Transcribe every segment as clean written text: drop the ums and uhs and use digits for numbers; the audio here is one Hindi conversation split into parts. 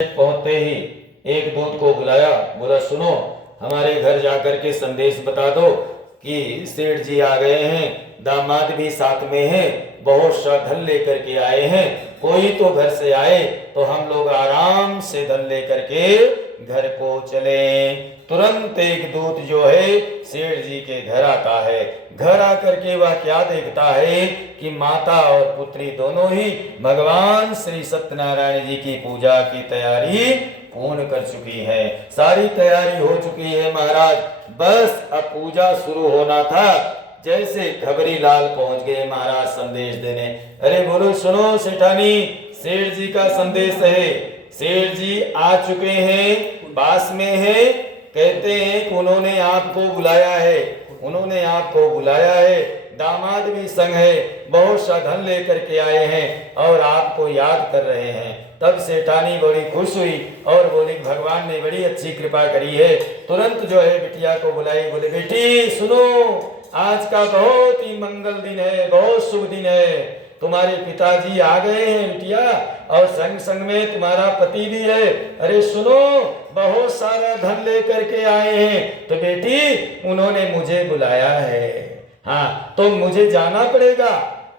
पहुंचते ही एक दूत को बुलाया, बोला सुनो हमारे घर जाकर के संदेश बता दो कि सेठ जी आ गए हैं, दामाद भी साथ में है, बहुत सा धन लेकर के आए हैं, कोई तो घर से आए तो हम लोग आराम से धन लेकर के घर को चले। तुरंत एक दूत जो है सेठ जी के घर आता है। घर आकर के वह क्या देखता है कि माता और पुत्री दोनों ही भगवान श्री सत्यनारायण जी की पूजा की तैयारी पूर्ण कर चुकी है। सारी तैयारी हो चुकी है महाराज, बस अब पूजा शुरू होना था। जैसे खबरी लाल पहुंच गए महाराज संदेश देने। अरे बोलो सुनो सेठानी, सेठ जी का संदेश है, सेठ जी आ चुके हैं, पास में है, कहते हैं कि उन्होंने आपको बुलाया है, उन्होंने आपको बुलाया है, दामाद भी संग है, बहुत सा धन लेकर के आए हैं और आपको याद कर रहे हैं। तब सेठानी बड़ी खुश हुई और बोली भगवान ने बड़ी अच्छी कृपा करी है। तुरंत जो है बिटिया को बुलाई, बोले बेटी सुनो, आज का बहुत ही मंगल दिन है, बहुत शुभ दिन है, तुम्हारे पिताजी आ गए हैं बिटिया और संग संग में तुम्हारा पति भी है। अरे सुनो, बहुत सारा धन लेकर के आए हैं, तो बेटी उन्होंने मुझे बुलाया है, हाँ तो मुझे जाना पड़ेगा,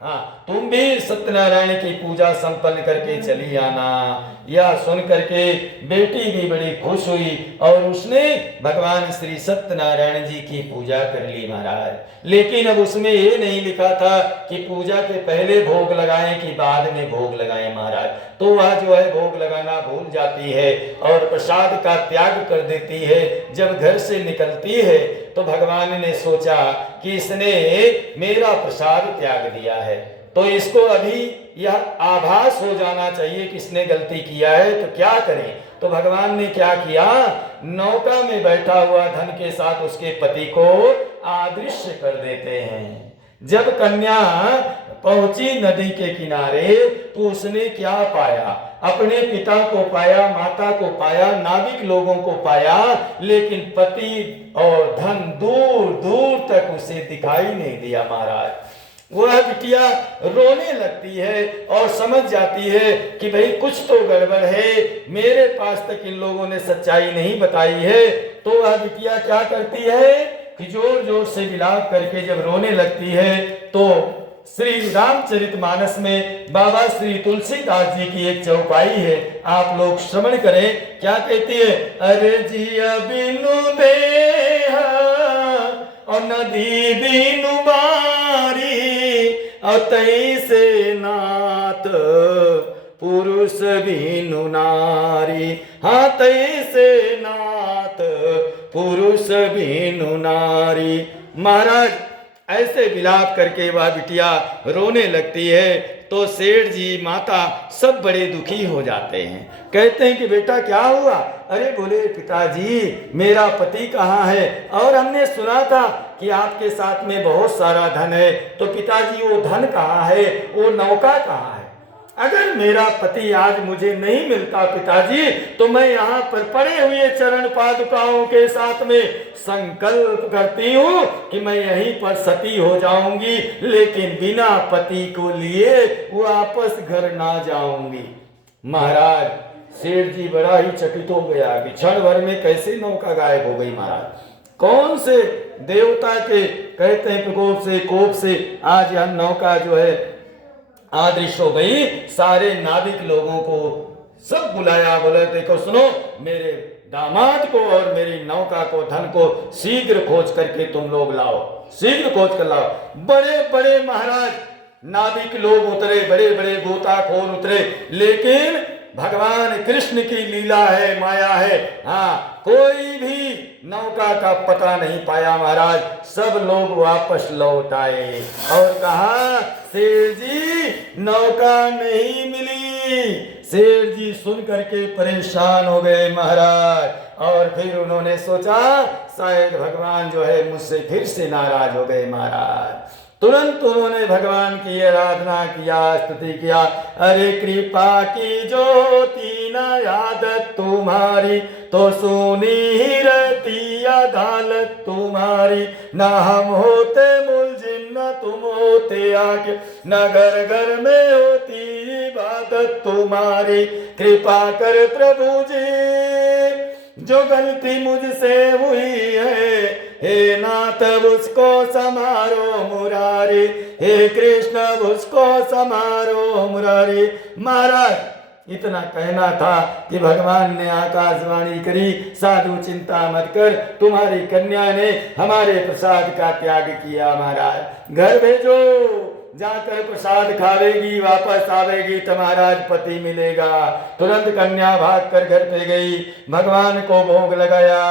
हाँ तुम भी सत्यनारायण की पूजा संपन्न करके चली आना। यह सुन करके बेटी भी बड़ी खुश हुई और उसने भगवान श्री सत्यनारायण जी की पूजा कर ली महाराज। लेकिन अब उसमें ये नहीं लिखा था कि पूजा के पहले भोग लगाएं कि बाद में भोग लगाएं महाराज। तो वह जो है भोग लगाना भूल जाती है और प्रसाद का त्याग कर देती है। जब घर से निकलती है तो भगवान ने सोचा कि इसने मेरा प्रसाद त्याग दिया है, तो इसको अभी यह आभास हो जाना चाहिए कि इसने गलती किया है, तो क्या करें। तो भगवान ने क्या किया, नौका में बैठा हुआ धन के साथ उसके पति को अदृश्य कर देते हैं। जब कन्या पहुंची नदी के किनारे तो उसने क्या पाया, अपने पिता को पाया, माता को पाया, नाविक लोगों को पाया, लेकिन पति और धन दूर दूर तक उसे दिखाई नहीं दिया महाराज। वह बिटिया रोने लगती है और समझ जाती है कि भाई कुछ तो गड़बड़ है, मेरे पास तक इन लोगों ने सच्चाई नहीं बताई है। तो वह बिटिया क्या करती है कि जोर जोर से विलाप करके जब रोने लगती है तो श्री रामचरितमानस में बाबा श्री तुलसीदास जी की एक चौपाई है, आप लोग श्रवण करें। क्या कहती है, अरे जिया बिनु देहा और नदी बिनु बारी अतई से नाथ पुरुष बिनु नारी, हाँ तई से नाथ पुरुष बिनु नारी। महाराज ऐसे विलाप करके वह बिटिया रोने लगती है तो सेठ जी माता सब बड़े दुखी हो जाते हैं। कहते हैं कि बेटा क्या हुआ। अरे बोले पिताजी मेरा पति कहाँ है, और हमने सुना था कि आपके साथ में बहुत सारा धन है, तो पिताजी वो धन कहाँ है, वो नौका कहाँ है। अगर मेरा पति आज मुझे नहीं मिलता पिताजी तो मैं यहाँ पर पड़े हुए चरण पादुकाओं के साथ में संकल्प करती हूँ कि मैं यहीं पर सती हो जाऊंगी, लेकिन बिना पति को लिए वापस घर ना जाऊंगी। महाराज सेठ जी बड़ा ही चकित हो गया कि क्षण भर में कैसे नौका गायब हो गई। महाराज कौन से देवता के कहते हैं प्रकोप से कोप से आज यह नौका जो है आदृश्य हो गई। सारे नाविक लोगों को सब बुलाया, बोले देखो सुनो, मेरे दामाद को और मेरी नौका को धन को शीघ्र खोज करके तुम लोग लाओ, शीघ्र खोज कर लाओ। बड़े बड़े महाराज नाविक लोग उतरे, बड़े बड़े गोताखोर उतरे, लेकिन भगवान कृष्ण की लीला है, माया है, हाँ कोई भी नौका का पता नहीं पाया महाराज। सब लोग वापस लौट आए और कहा सेठ जी नौका नहीं मिली। सेठ जी सुन करके परेशान हो गए महाराज, और फिर उन्होंने सोचा शायद भगवान जो है मुझसे फिर से नाराज हो गए महाराज। तुरंत उन्होंने भगवान की आराधना किया, स्तुति किया। अरे कृपा की ज्योति न आदत तुम्हारी, तो सुनी रहती अदालत तुम्हारी। न हम होते मुलजिम न तुम होते आके, न घर घर में होती इबादत तुम्हारी, कृपा कर प्रभु जी। जो गलती मुझसे हुई है, हे नाथ उसको समारो मुरारी, हे कृष्ण उसको समारो मुरारी। महाराज इतना कहना था कि भगवान ने आकाशवाणी करी, साधु चिंता मत कर, तुम्हारी कन्या ने हमारे प्रसाद का त्याग किया। महाराज घर भेजो, जाकर प्रसाद खावेगी, वापस आवेगी तो महाराज पति मिलेगा। तुरंत कन्या भाग कर घर पे गई, भगवान को भोग लगाया,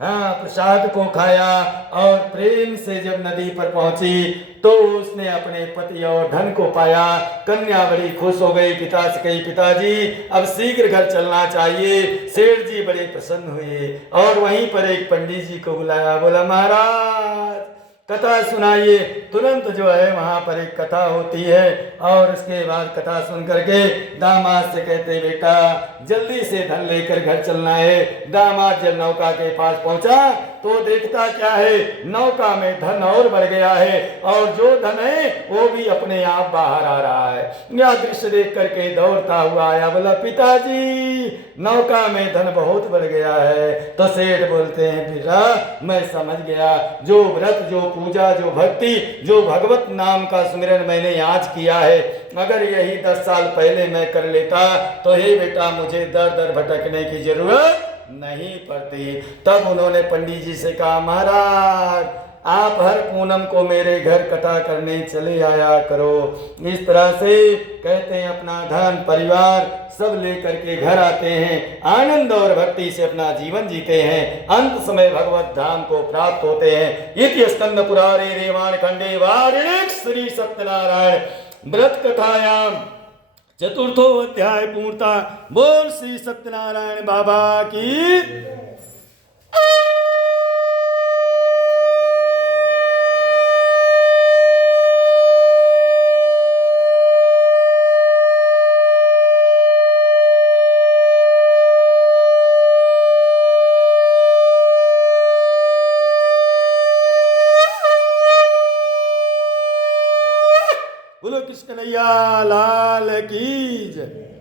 हाँ प्रसाद को खाया, और प्रेम से जब नदी पर पहुंची तो उसने अपने पति और धन को पाया। कन्या बड़ी खुश हो गई, पिता से कही पिताजी अब शीघ्र घर चलना चाहिए। सेठ जी बड़े प्रसन्न हुए और वहीं पर एक पंडित जी को बुलाया, बोला महाराज कथा सुनाइए। तुरंत जो है वहां पर एक कथा होती है, और उसके बाद कथा सुन करके दामाद से कहते बेटा जल्दी से धन लेकर घर चलना है। दामाद जब नौका के पास पहुंचा तो देखता क्या है, नौका में धन और बढ़ गया है, और जो धन है वो भी अपने आप बाहर आ रहा है। यह दृश्य देख करके दौड़ता हुआ आया, बोला पिताजी नौका में धन बहुत बढ़ गया है। तो सेठ बोलते हैं बेटा मैं समझ गया, जो व्रत जो पूजा जो भक्ति जो भगवत नाम का सुमिरन मैंने आज किया है, अगर यही 10 साल पहले मैं कर लेता तो हे बेटा मुझे दर दर भटकने की जरूरत नहीं पड़ती। तब उन्होंने पंडित जी से कहा महाराज आप हर पूनम को मेरे घर कथा करने चले आया करो। इस तरह से कहते हैं अपना धन परिवार सब लेकर के घर आते हैं, आनंद और भक्ति से अपना जीवन जीते हैं, अंत समय भगवत धाम को प्राप्त होते हैं। इति स्कंद पुराणे रेवाण खंडे वार्णिक श्री सत्यनारायण व्रत कथायाम चतुर्थो अध्याय पूर्णता। बोल श्री सत्यनारायण बाबा की। बोलो कृष्ण कन्हैया लाल की जय।